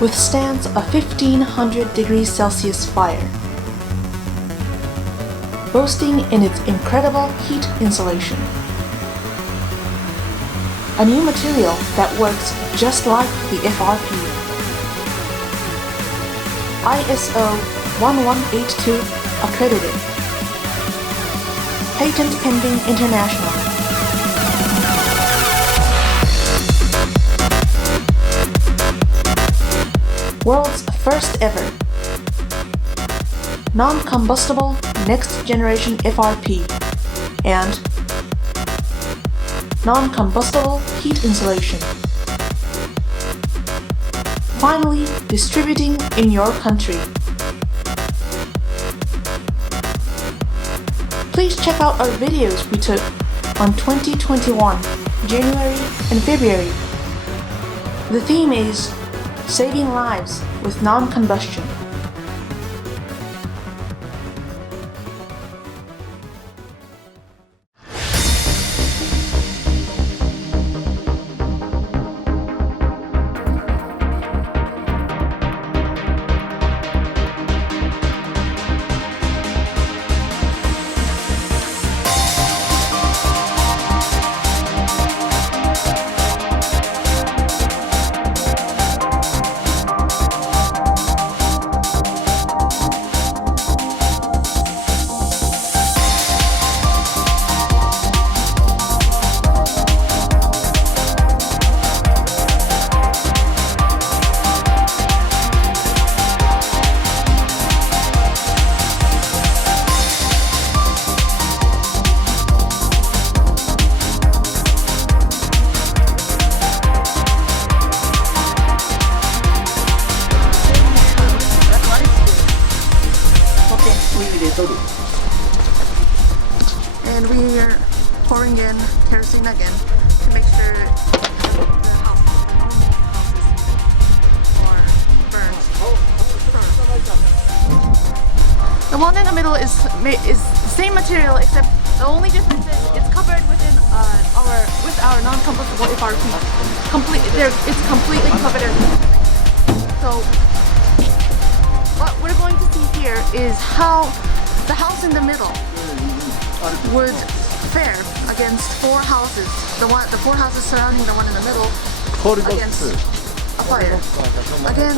withstands a 1500 degrees Celsius fire, boasting in its incredible heat insulation. A new material that works just like the FRP. ISO 1182 accredited. Patent pending internationally. World's first ever non-combustible next generation FRP and non-combustible heat insulation. Finally distributing in your country. Please check out our videos we took on 2021, January and February. The theme is Saving Lives with Non-combustion. And we are pouring in kerosene again to make sure the houses are burned. The one in the middle is the same material, except the only difference is it's covered within our non-combustible FRP. It's completely covered in. So what we're going to see here is how the house in the middle would fare against four houses. The four houses surrounding the one in the middle against a fire. Again,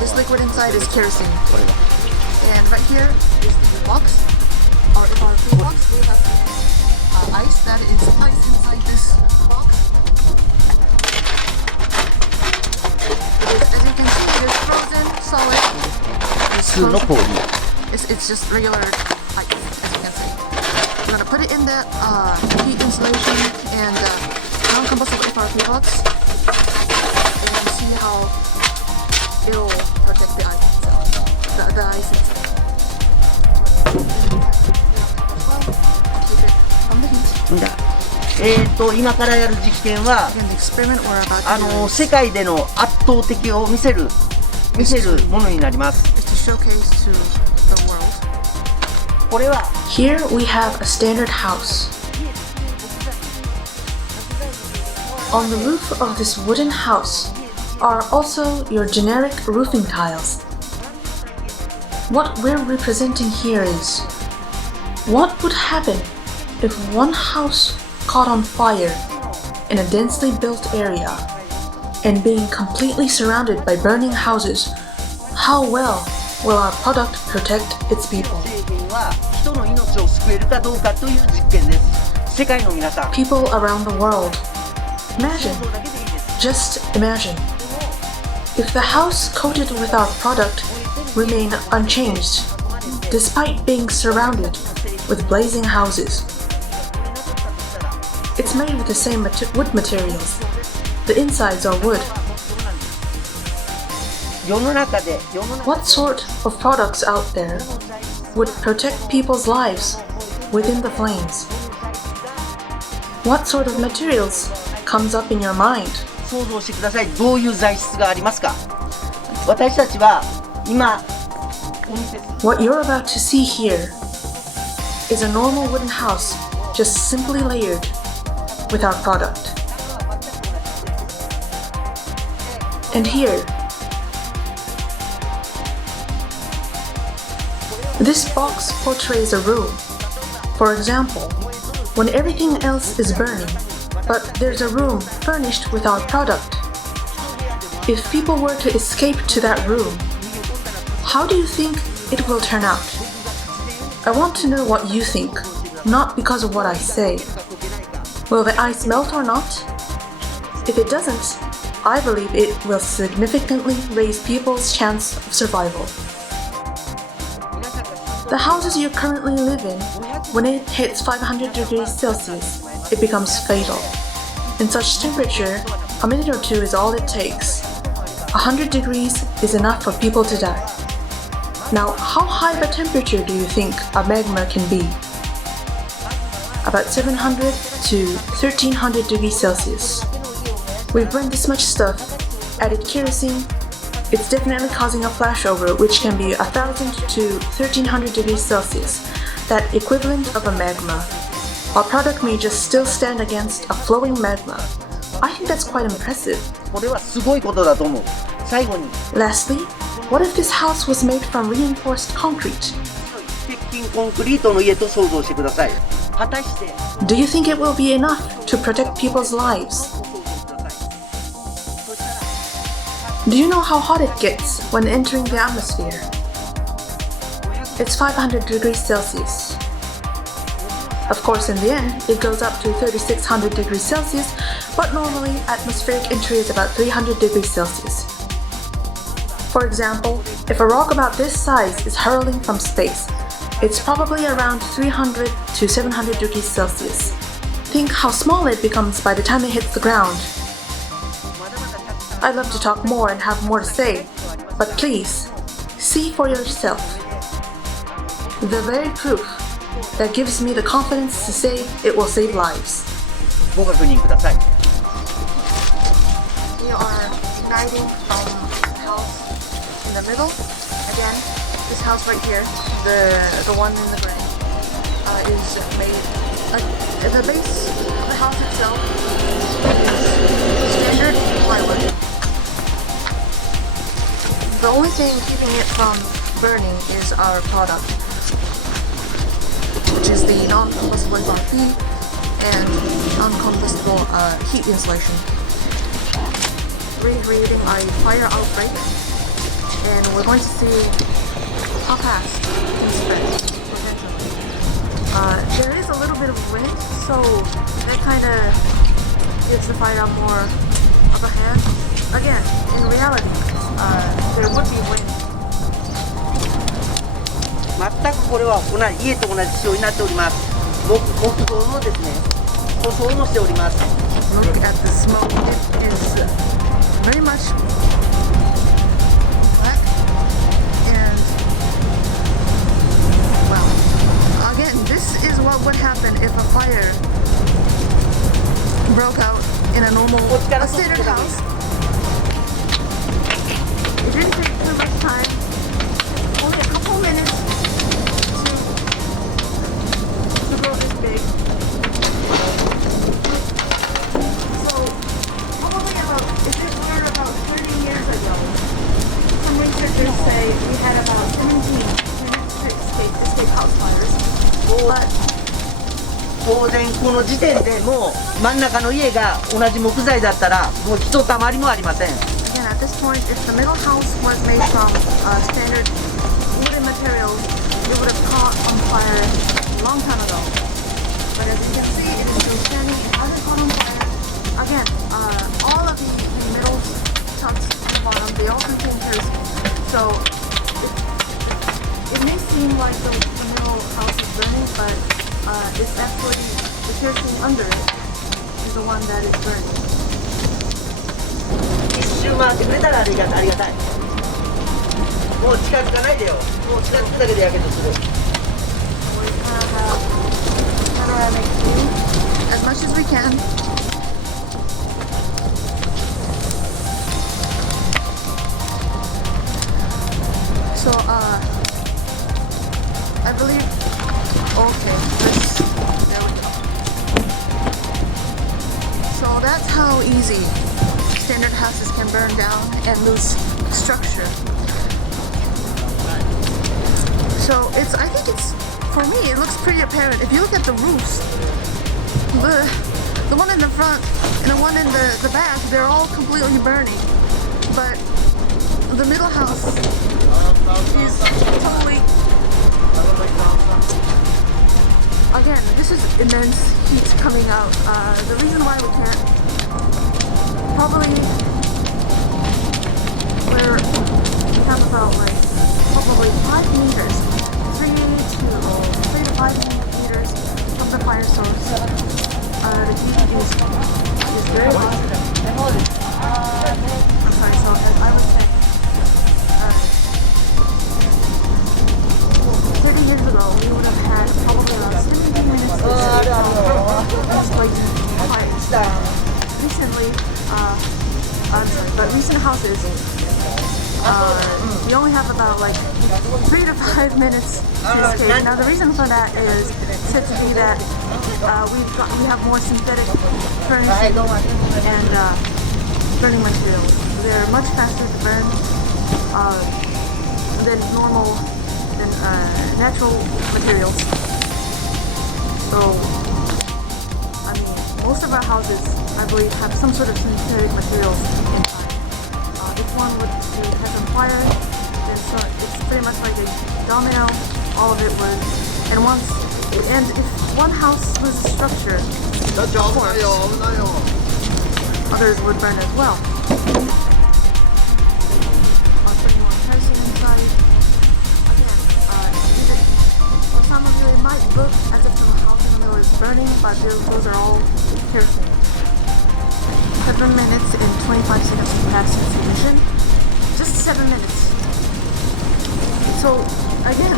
this liquid inside is kerosene. And right here is the box, our FRP box. We have ice that is ice inside this box. As you can see, it is frozen, solid. It's just regular ice, as you can see. We're gonna put it in that heat insulation and non-combustible FRP box and see how it'll protect the ice itself, the ice itself. Keep it from the heat. 今からやる実験は Again, the experiment we're about to do 世界での圧倒的を見せるものになります。is to showcase to the world. これは Here we have a standard house. On the roof of this wooden house are also your generic roofing tiles. What we're representing here is what would happen if one house caught on fire in a densely built area and being completely surrounded by burning houses. How well will our product protect its people? 人の命を救えるかどうかという実験です。世界の皆さん。 People around the world, imagine, just imagine, if the house coated with our product remained unchanged, despite being surrounded with blazing houses. It's made with the same wood materials. The insides are wood. What sort of products out there would protect people's lives within the flames? What sort of materials comes up in your mind? 想像してください。どういう材質がありますか。私たちは今お見せする What you're about to see here is a normal wooden house, just simply layered with our product. And here, This box portrays a room. For example, when everything else is burning, but there's a room furnished with our product. If people were to escape to that room, how do you think it will turn out? I want to know what you think, not because of what I say. Will the ice melt or not? If it doesn't, I believe it will significantly raise people's chance of survival. The houses you currently live in, when it hits 500 degrees Celsius, it becomes fatal. In such temperature, a minute or two is all it takes. 100 degrees is enough for people to die. Now, how high of a temperature do you think a magma can be? About 700 to 1300 degrees Celsius. We've burned this much stuff, added kerosene. It's definitely causing a flashover, which can be 1000 to 1300 degrees Celsius, that equivalent of a magma. Our product may just still stand against a flowing magma. I think that's quite impressive. これはすごいことだと思う。最後に Lastly, what if this house was made from reinforced concrete? 鉄筋コンクリートの家と想像してください。果たして Do you think it will be enough to protect people's lives? Do you know how hot it gets when entering the atmosphere? It's 500 degrees Celsius. Of course, in the end, it goes up to 3600 degrees Celsius, but normally atmospheric entry is about 300 degrees Celsius. For example, if a rock about this size is hurling from space, it's probably around 300 to 700 degrees Celsius. Think how small it becomes by the time it hits the ground. I'd love to talk more and have more to say, but please, see for yourself. The very proof that gives me the confidence to say it will save lives. ご確認ください。 We are igniting from the house in the middle. Again, this house right here, the one in the gray, is made. The base of the house itself is standard plywood. The only thing keeping it from burning is our product, which is the non-combustible FRP and non-combustible heat insulation. We're creating a fire outbreak, and we're going to see how fast it can spread. There is a little bit of wind, so that kind of gives the fire more of a hand. Again, in reality, there would be wind. 全くこれは家と同じ仕様になっております。木造のですね、塗装もしております。 Look at the smoke. It is very much black, and well, again, this is what would happen if a fire broke out in a standard house. It didn't take too much time, only a couple minutes to grow this big. So probably if this were about 30 years ago, some researchers say we had about 17 escape house fires. But 当然この時点でもう真ん中の家が同じ木材だったらもうひとたまりもありません。 again, at this point, if the middle house was made from standard wooden materials, it would have caught on fire a long time ago. But as you can see, it is still standing. It hasn't caught on fire. Again, all of the middle chunks at the bottom, they all contain kerosene. So it may seem like the middle house is burning, but it's actually the kerosene under it is the one that is burning. 一周回ってくれたらありがたい。もう近づかないでよ。もう近づくだけでやけどする。 We have panoramic view as much as we can. So I believe there we go. So that's how easy standard houses can burn down and lose structure. So I think it's, for me, it looks pretty apparent. If you look at the roofs, the one in the front and the one in the back, they're all completely burning. But the middle house is totally, again, this is immense heat coming out. The reason why we can't, probably, we have about like probably 5 meters, 3 to 5 meters from the fire source. The heat is very hot. I'm sorry, so as I was saying, 30 years ago we would have had probably around 17 minutes of fires. Recently, I'm sorry, but recent houses, we only have about like 3 to 5 minutes to escape. Now the reason for that is said to be that we have more synthetic furniture and burning materials. They're much faster to burn than natural materials. So, I mean, most of our houses, I believe, have some sort of synthetic materials inside. If one would catch on fire, then it's pretty much like a domino. All of it was, and if one house loses structure, of course, others would burn as well. Putting more kerosene inside. Again, some of you, it might look as if the house in the middle is burning, but those are all kerosene. 7 minutes and 25 seconds past its ignition. Just 7 minutes. So again,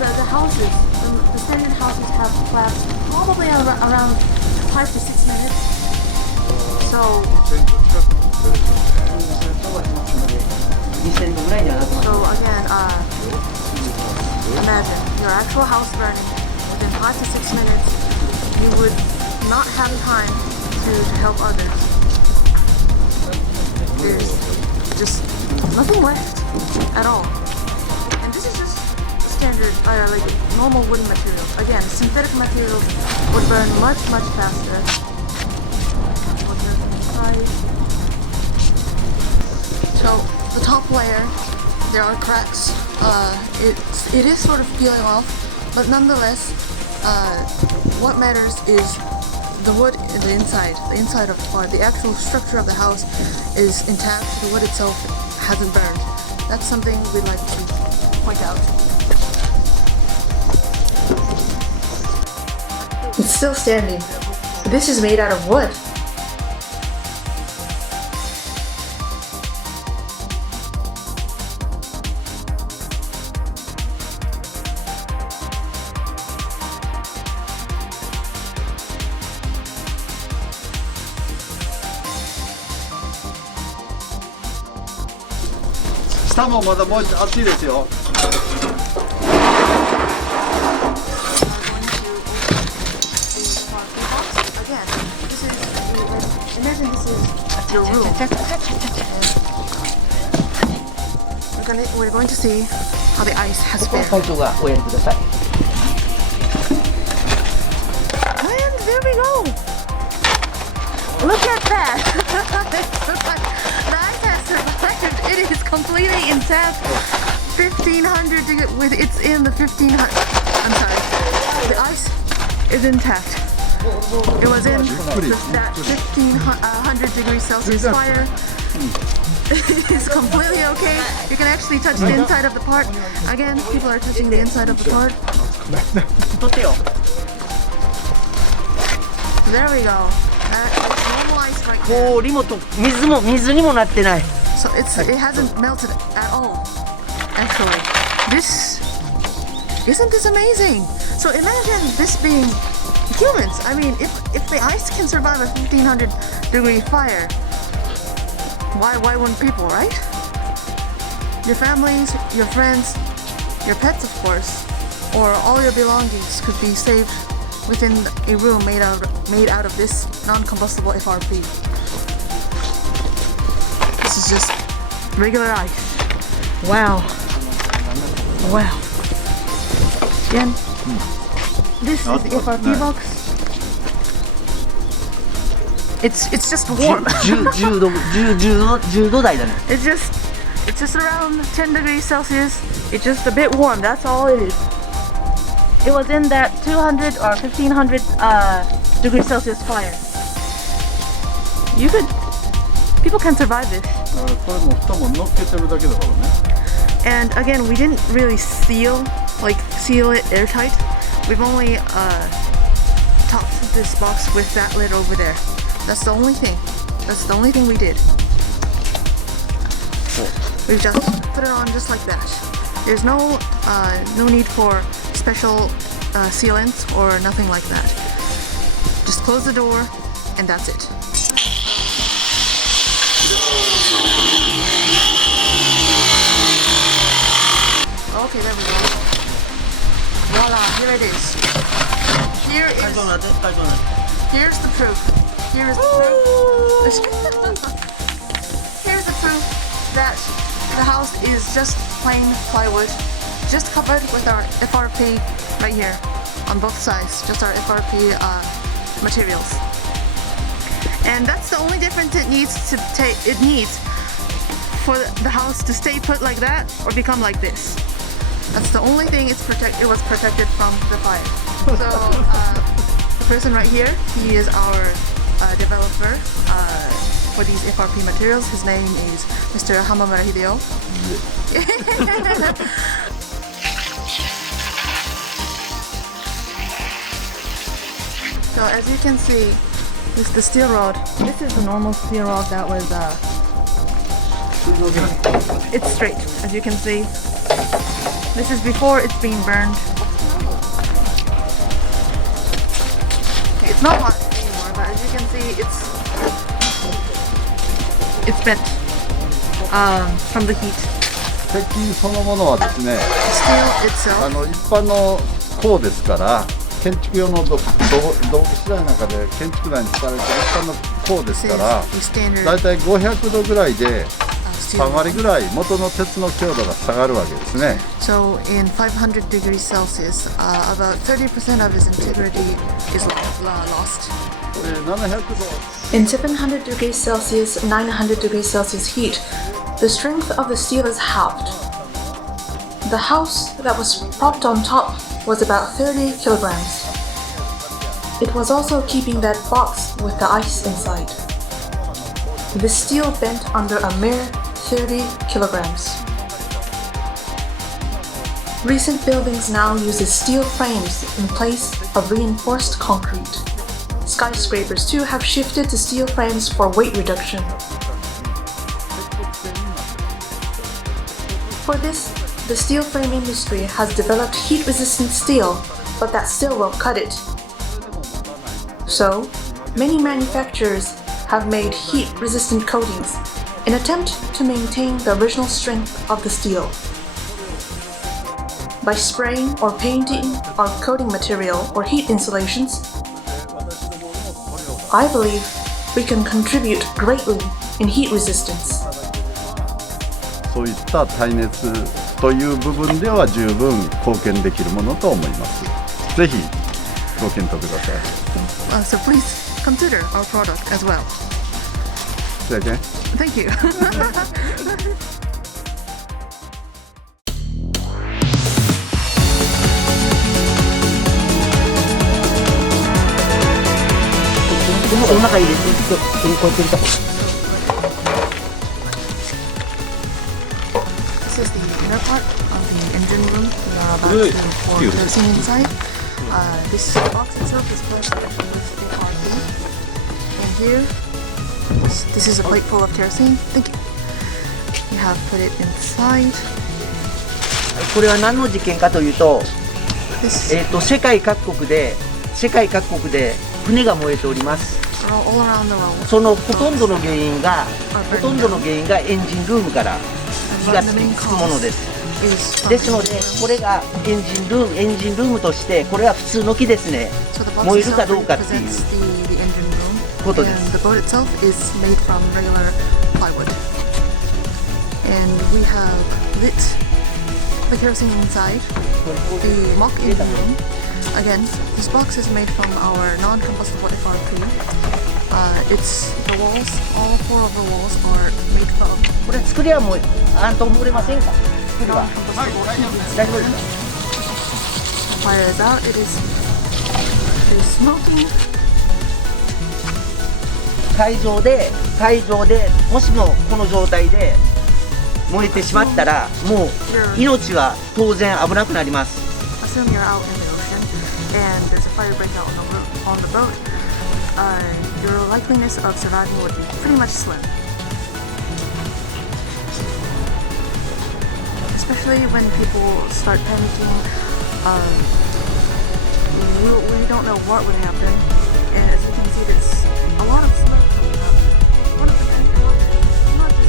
the houses, the standard houses have collapsed probably around 5 to 6 minutes. So again, imagine your actual house burning within 5 to 6 minutes. You would not have time to help others. There's just nothing left at all. And this is just standard, like normal wooden materials. Again, synthetic materials would burn much, much faster. So the top layer, there are cracks. It is sort of peeling off, but nonetheless, what matters is the wood in the inside of the part. The actual structure of the house is intact. The wood itself hasn't burned. That's something we'd like to point out. It's still standing. This is made out of wood.下もまだもう暑いですよ。We're going to see how the ice has ここ been. は会長がおやりください。 And there we go. Look at that. The ice has survived. It is completely intact. 1500 to get with it's in the 1500. I'm sorry. The ice is intact. It was in that 1500 degrees Celsius fire. It's completely okay. You can actually touch the inside of the part. Again, people are touching the inside of the part. 取ってよ。 There we go. That's normal ice right there. 氷もと水にもなってない。 So it hasn't melted at all. Actually, isn't this amazing? So imagine this being humans. I mean, if the ice can survive a 1500 degree fire, why wouldn't people, right? Your families, your friends, your pets, of course, or all your belongings could be saved within a room made out of this non-combustible FRP. This is just regular ice. Wow. Wow. Again, this is the FRP box. It's just warm. 10度台だね。 It's just around 10 degrees Celsius. It's just a bit warm. That's all it is. It was in that 200 or 1500 degrees Celsius fire. People can survive this. これも蓋も乗っけてるだけだからね。 And again, we didn't really seal it airtight. We've only topped this box with that lid over there. That's the only thing. That's the only thing we did. We've just put it on just like that. There's no need for special sealants or nothing like that. Just close the door and that's it. Okay, there we go. Voila, here it is. Here's the proof. Here's the proof. Here's the proof that the house is just plain plywood, just covered with our FRP right here on both sides, just our FRP materials. And that's the only difference it needs for the house to stay put like that or become like this. That's the only thing it was protected from the fire. So the person right here, he is our developer for these FRP materials. His name is Mr. Hamamura Hideo. So as you can see, this is the steel rod. This is the normal steel rod that was it's straight, as you can see. This is before it's being burned. Okay, it's not hot anymore, but as you can see, it's bent from the heat. 鉄筋そのものはですね、 Steel itself. 一般の鋼ですから、建築用の道具資材の中で建築材に使われている一般の鋼ですから、だいたい500度ぐらいで3割ぐらい元の鉄の強度が下がるわけですね。So in 500 degrees Celsius, about 30% of its integrity is lost. 700度 In 700 degrees Celsius, 900 degrees Celsius heat, the strength of the steel is halved. The house that was propped on top was about 30 kilograms. It was also keeping that box with the ice inside. The steel bent under a mere 30 kilograms. Recent buildings now use steel frames in place of reinforced concrete. Skyscrapers too have shifted to steel frames for weight reduction. For this, the steel frame industry has developed heat-resistant steel, but that still won't cut it. So, many manufacturers have made heat-resistant coatings in an attempt to maintain the original strength of the steel. By spraying or painting our coating material or heat insulations, I believe we can contribute greatly in heat resistance. そういった耐熱という部分では十分貢献できるものと思います。ぜひご検討ください。So please consider our product as well. Say again? Thank you. その中入れてこうやってるか。 This is the inner part of the engine room. We are about to pour kerosene inside. This box itself is flushed with FRP. And here, this is a plate full of kerosene. Thank you. We have put it inside. これは何の実験かというと、 This 世界各国で船が燃えております。 all around the world. そのほとんどの原因がエンジンルームから火がつくものです。ですので、これがエンジンルームとしてこれは普通の木ですね。燃えるかどうかっていうことです。 And the boat itself is made from regular plywood. And we have lit the kerosene inside the mock engine room. Again, this box is made from our non-combustible FRP. It's the walls, all 4 of the walls are made from これ作りはもう漏れませんか？作りは non-combustible 大丈夫ですか？ Fire is out, it is smoking. 会場でもしもこの状態で燃えてしまったらもう命は当然危なくなります。 Assume you're out in the ocean and there's a fire breakout on the boat. Your likeliness of surviving would be pretty much slim. Especially when people start panicking, we don't know what would happen. And as you can see, there's a lot of smoke coming up. One of the main causes is not just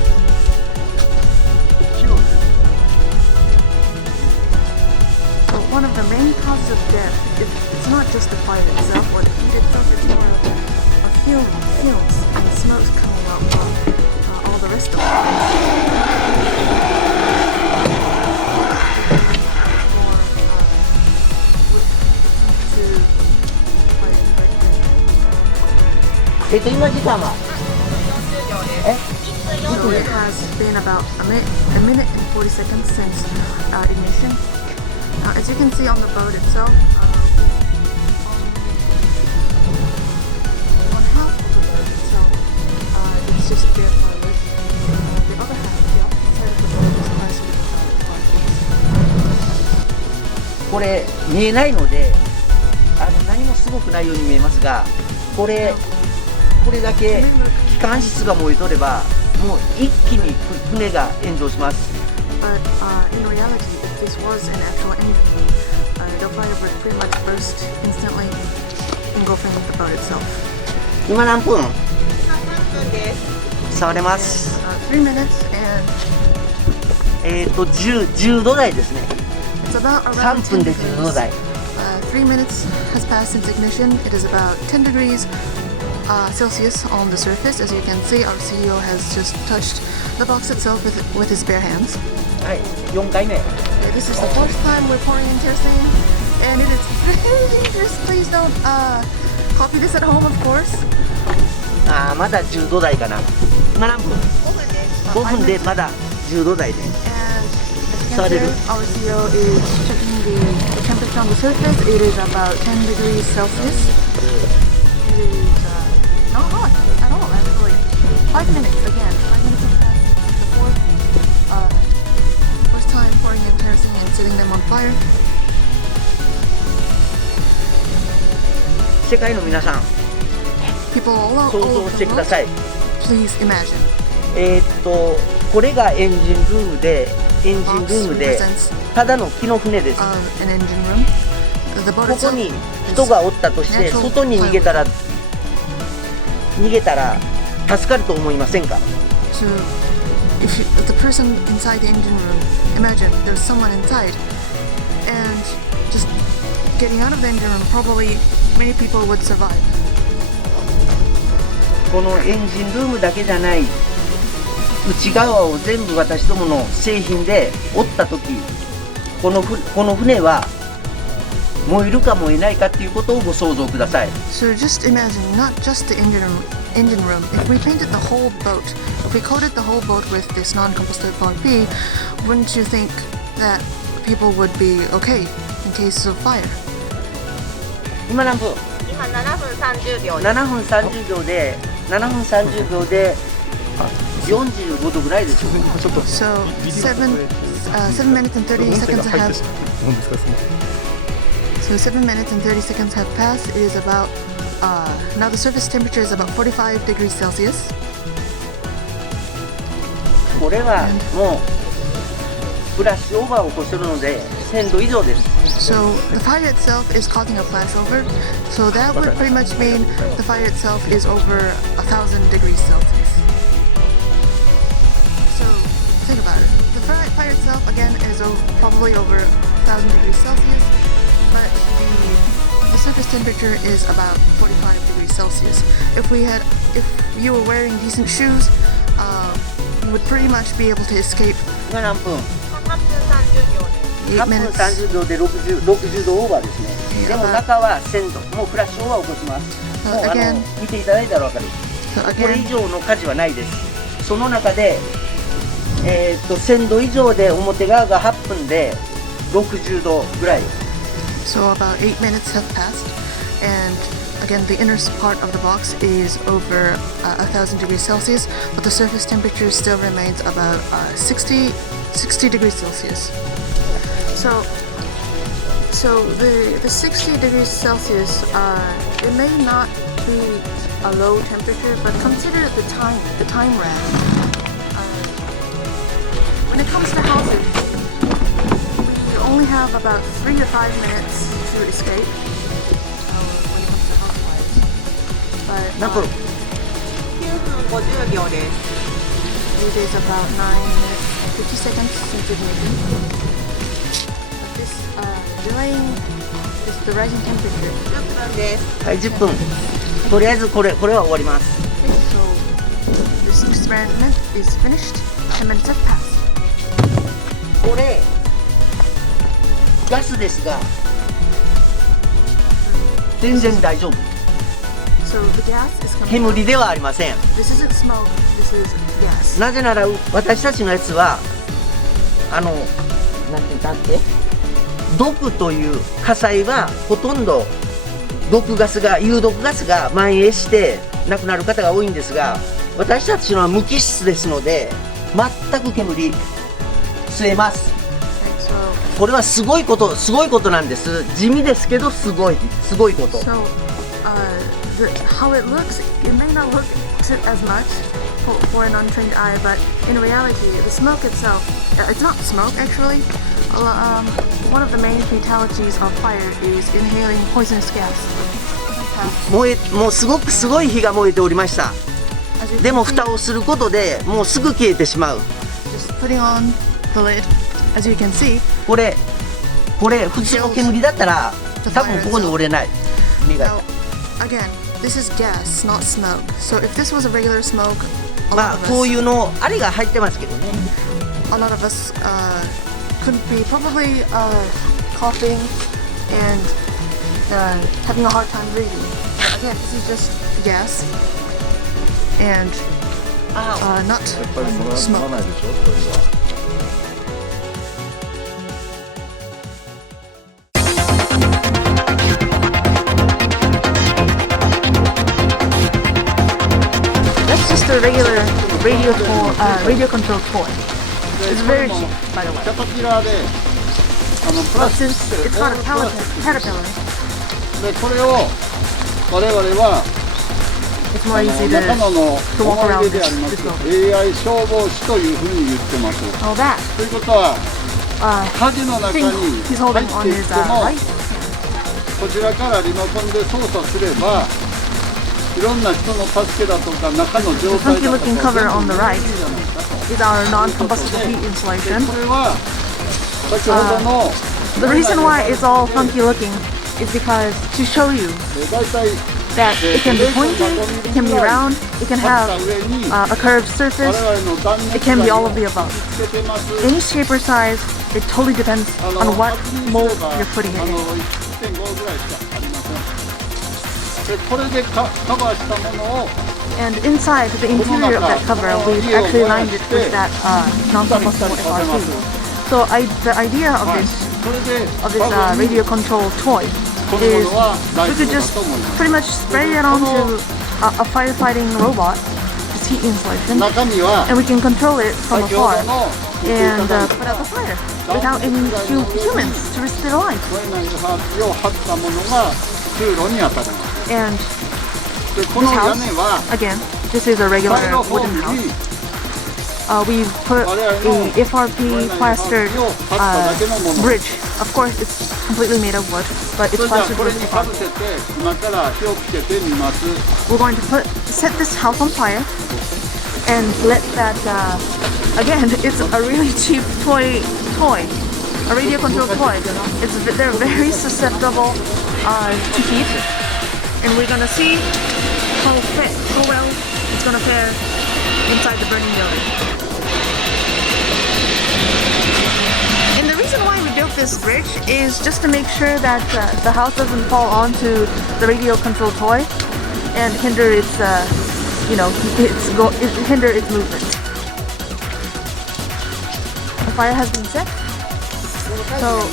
but one of the main causes of death, it's not just the fire itself or the heat itself, it's more of fumes and smokes coming out from all the rest of it. It has been about a minute and 40 seconds since ignition. As you can see on the boat itself, on half of the boat itself, it's just bare firewood. The other half, the opposite side of the boat, is partially firewood. これ見えないので何もすごくないように見えますが、これだけ機関室が燃えとればもう一気に船が炎上します。 But in reality, if this was an actual engine, the fire would pretty much burst instantly, engulfing the boat itself. 今何分？触れます。3 minutes and 10度台ですね。 it's about 3 around 分 10 で10度 degrees. 台。 3 minutes has passed since ignition. It is about 10 degrees Celsius on the surface. As you can see, our CEO has just touched the box itself with his bare hands. はい、4回目。 This is the fourth time we're pouring in kerosene, and it is very dangerous. Please don't copy this at home, of course. まだ10度台かな。今何分？5分でまだ10度台で。 And as you can see, our CEO is checking the temperature on the surface. It is about 10 degrees Celsius. It is not hot at all, actually. 5 minutes again. 5 minutes has passed since the first time pouring in kerosene and setting them on fire. 世界の皆さん、 People all 想 over 像して the くだ world, さい。 please imagine. これがエンジンルームで、ただの木の船です。 An engine room. The boat ここ itself に is 人がおったとして、 natural 外に逃げたら助かると思いませんか？ So, if the person inside the engine room, imagine there's someone inside, and just getting out of the engine room, probably many people would survive. このエンジンルームだけじゃない、内側を全部私どもの製品で折った時、この船は燃えるか燃えないかっていうことをご想像ください。 So just imagine, not just the engine room, if we painted the whole boat, if we coated the whole boat with this non-combustible FRP, wouldn't you think that people would be okay in cases of fire? 今何分今7分30秒です。 ？7分30秒で45度ぐらいですよ。 So 7 minutes and 30 seconds have. So 7 minutes and 30 seconds have passed. It is about now the surface temperature is about 45 degrees Celsius. これはもうフラッシュオーバーを起こしてるので1000度以上です。 So the fire itself is causing a flashover. So that would pretty much mean the fire itself is over 1,000 degrees Celsius. So think about it. The fire itself again is probably over 1,000 degrees Celsius, but the surface temperature is about 45 degrees Celsius. If you were wearing decent shoes, you would pretty much be able to escape. 今何分？ 8分30秒です。8分30秒で60度オーバーですね。でも中は1000度、もうフラッシュオーバー起こします。もう見ていただいたら分かる。これ以上の火事はないです。その中で、1000度以上で表側が8分で60度ぐらい。So about 8 minutes have passed, and again, the inner part of the box is over 1,000 degrees Celsius, but the surface temperature still remains about 60 degrees Celsius. So the 60 degrees Celsius, it may not be a low temperature, but consider the time lag. When it comes to houses, we only have about 3 to 5 minutes to escape. When it comes to house fires, but 何分9分50秒です。it is about 9 minutes and 50 seconds since ignition. But this delaying is the rising temperature. 10分です。はい、10分。とりあえずこれは終わります。So this experiment is finished. 10 minutes have passed. これガスですが全然大丈夫。 So the gas is coming. 煙ではありません。 This isn't smoke. This is gas. なぜなら私たちのやつはなんて毒という火災はほとんど有毒ガスが蔓延して亡くなる方が多いんですが、私たちのは無機質ですので全く煙吸えます。 So これはすごいことなんです。地味ですけどすごいこと。 So, how it looks, it may not look as much for an untrained eye, but in reality, the smoke itself, it's not smoke actually. One of the main fatalities of fire is inhaling poisonous gas. もうすごい火が燃えておりました。でも蓋をすることでもうすぐ消えてしまう。 Just putting on the lid, as you can see. これ普通の煙だったら多分ここに折れない。Now, again, this is gas, not smoke. So if this was a regular smoke, まあこういうのあれが入ってますけどね。 a lot of us could be probably coughing and having a hard time breathing. But again, this is just gas and not やっぱりそれは飲ま smoke. ないでしょ、それは。That's just a regular radio control toy. It's very cheap, by the キ way. ャタピラーでプラ But スチッ since ク it's not a caterpillar, でこれを我々は it's more easy 中 to 野の to walk 思 around い出でありま this す building. AI 消防士というふうに言ってます。 All that ということは 火事の中 thing に he's 入 holding っ on ていっ his ても right. こちらからリモコンで操作すればいろんな人の助けだとか中の状態 The だ funky とか looking cover on the right 全部じゃないかと。 is our non-combustible heat で insulation. これは先ほどの The reason why it's all funky looking is because to show you 大体 that it can be pointy, it can be round, it can have a curved 我 surface, 々の断 it 熱 can 材 be を all of the above. つけてます。 Any shape or size, it totally depends on what mold you're putting it in. 1.5 ぐらいしかありません。でこれでカバーしたものを And inside the interior of that cover, we've actually lined it with that non-combustible FRP. So the idea of それで this radio control toy このも is のは大 we 丈 could 夫だ just と思います。 pretty much spray it onto a firefighting robot, this heat insulation, 中身は and we can control it from 先ほ afar どの and put out the fire without any humans to risk their lives. これなんかを貼ったものが通路に当たります。 And でこ this の屋 house, 根は again, this is a ス regular タイロフォー wooden ム house. に We've put a FRP plastered bridge. Of course, it's completely made of wood, but そ it's れじゃあ plastered これ with にか FRP. ぶせて今から火をつけてみます。 We're going to set this house on fire and let that again it's a really cheap toy a radio control toy. They're very susceptible to heat, and we're gonna see how well it's gonna fare inside the burning building. And the reason why we built make this bridge is just to make sure that the house doesn't fall onto the radio controlled toy and hinder its, hinder its movement. The fire has been set. So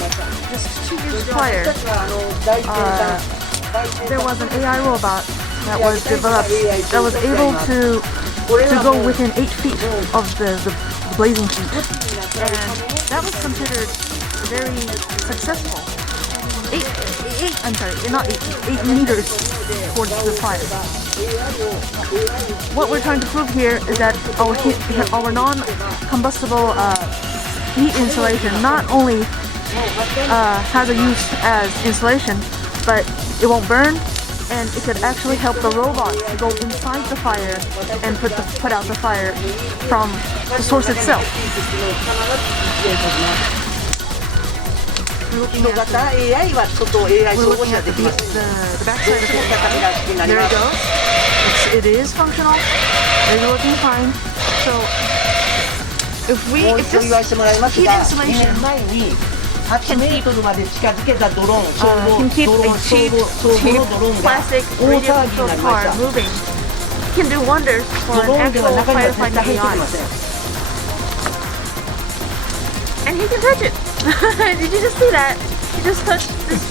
just 2 years prior, there was an AI robot that was developed that was able to go within 8 feet of the blazing heat, and that was considered very successful. 8 meters towards the fire. What we're trying to prove here is that our non-combustible heat insulation not only has a use as insulation, but it won't burn, and it could actually help the robot to go inside the fire and put out the fire from the source itself. We're looking at the backside of it. There it goes. It is functional. It's working fine. So if this heat insulation can keep a cheap plastic radio-controlled car moving, it can do wonders for an actual firefighting AI. And he can touch it. Did you just see that? He just touched this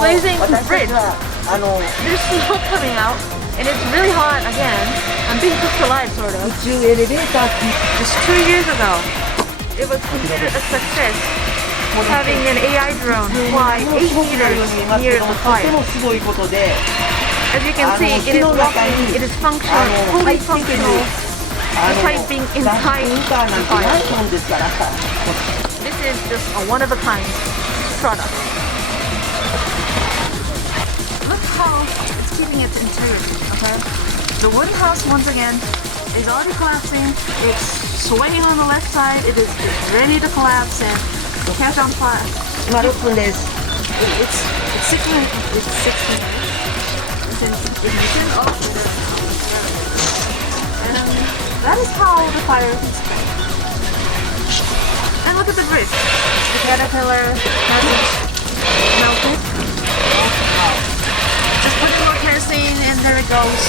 blazing bridge. There's smoke coming out, and it's really hot again. I'm being cooked alive, sort of. Just 2 years ago, it was considered a success having an AI drone fly 8 meters near the fire. As you can see, it is walking, it is functional, fully functional, despite being inside the fire. This is just a one-of-a-kind product. Look how it's keeping its integrity, okay? The wooden house, once again, is already collapsing. It's swaying on the left side. It is ready to collapse and catch on fire. It's 16. It's 16. It's in ignition. Oh, and that is how the fire is spread. And look at the bridge. The caterpillar hasn't melted. Just put in more kerosene and there it goes.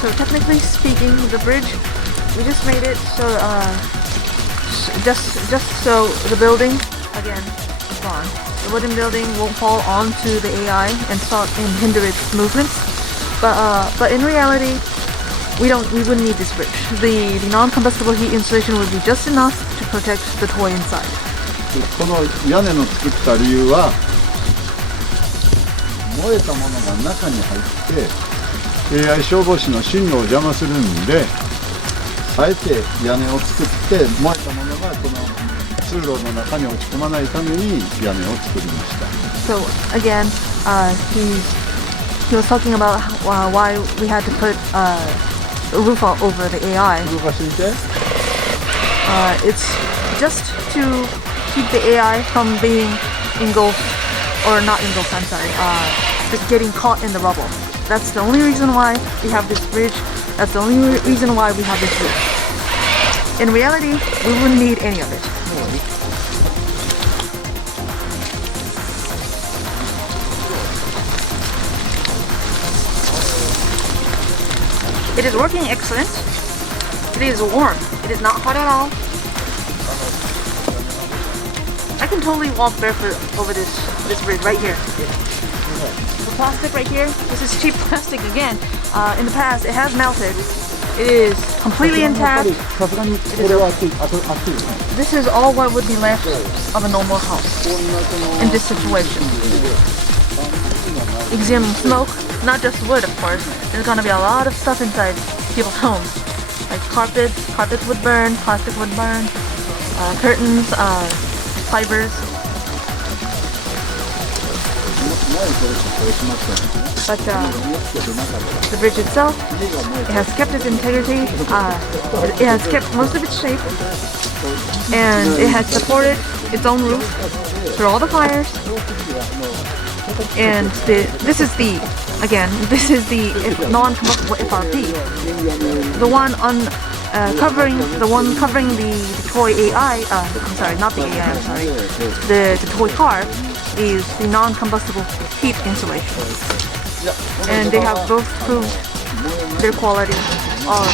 So technically speaking, the bridge, we just made it so just so the building again is gone. The wooden building won't fall onto the AI and hinder its movements. But in reality, we wouldn't need this bridge. The non-combustible heat insulation would be just enough to protect the toy inside. この屋根の作った理由は、燃えたものが中に入って AI 消防士の進路を邪魔するんで、あえて屋根を作って燃えたものがこの通路の中に落ち込まないために屋根を作りました。So again, he was talking about why we had to put a roof over the AI. It's just to keep the AI from being engulfed, or not engulfed, I'm sorry, just getting caught in the rubble. That's the only reason why we have this bridge. That's the only reason why we have this roof. In reality, we wouldn't need any of it. It is working excellent. It is warm. It is not hot at all. I can totally walk barefoot over this bridge right here. The plastic right here, this is cheap plastic again. In the past, it has melted. It is completely intact. This is all what would be left of a normal house in this situation. Exhume smoke, not just wood, of course. There's gonna be a lot of stuff inside people's homes, like carpets would burn, plastic would burn, curtains, fibers. But the bridge itself, it has kept its integrity, it has kept most of its shape, and it has supported its own roof through all the fires. And this is the again, this is the non-combustible FRP. The one on covering the toy AI. I'm sorry, not the AI. I'm sorry. The toy car is the non-combustible heat insulation, and they have both proved their quality of.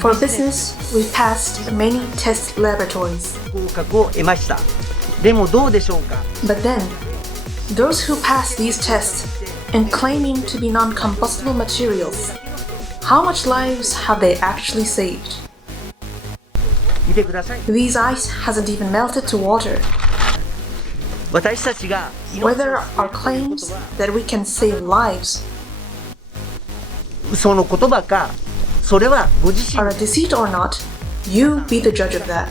For business, we've passed many test laboratories. 合格を得ました。でもどうでしょうか。 But then, those who pass these tests and claiming to be non-combustible materials, how much lives have they actually saved? 見てください。 These ice hasn't even melted to water. 私たちが Whether our claims that we can save lives 嘘の言葉か、それはご自身 are a deceit or not, you be the judge of that.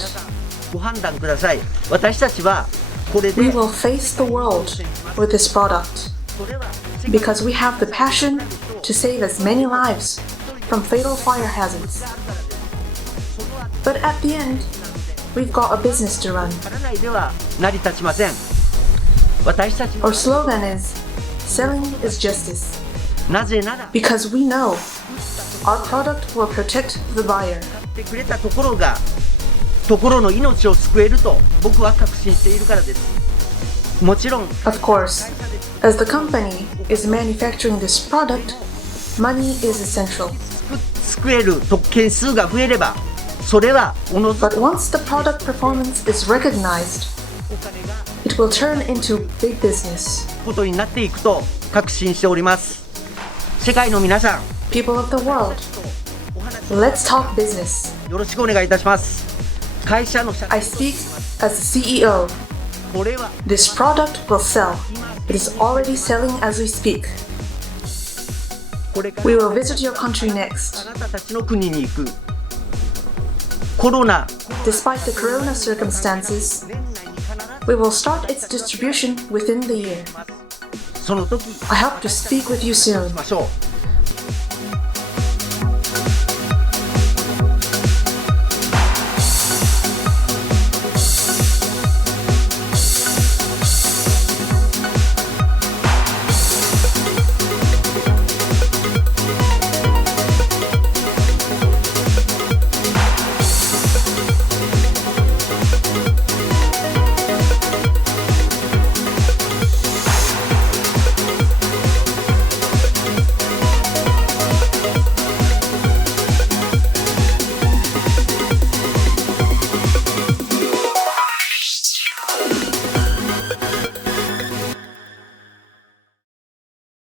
ご判断ください。私たちはこれ We で will face the world with this product それは because we have the passion to save as many lives from fatal fire hazards. But at the end, we've got a business to run. からないでは成り立ちません。私たち Our slogan is, selling is justice, なぜなら because we know our product will protect the buyer. 買ってくれたところの命を救えると僕は確信しているからです。もちろん Of course, as the company is manufacturing this product, money is essential. 救える特件数が増えればそれはおのず But once the product performance is recognized, it will turn into big business. ことになっていくと確信しております。世界の皆さん People of the world, let's talk business. よろしくお願いいたします。会社の社 I speak as the CEO. これは This product will sell. It is already selling as we speak. これから We will visit your country next. あなたたちの国に行く。コロナ Despite the corona circumstances, we will start its distribution within the year. その時 I hope to speak with you soon. しましょう。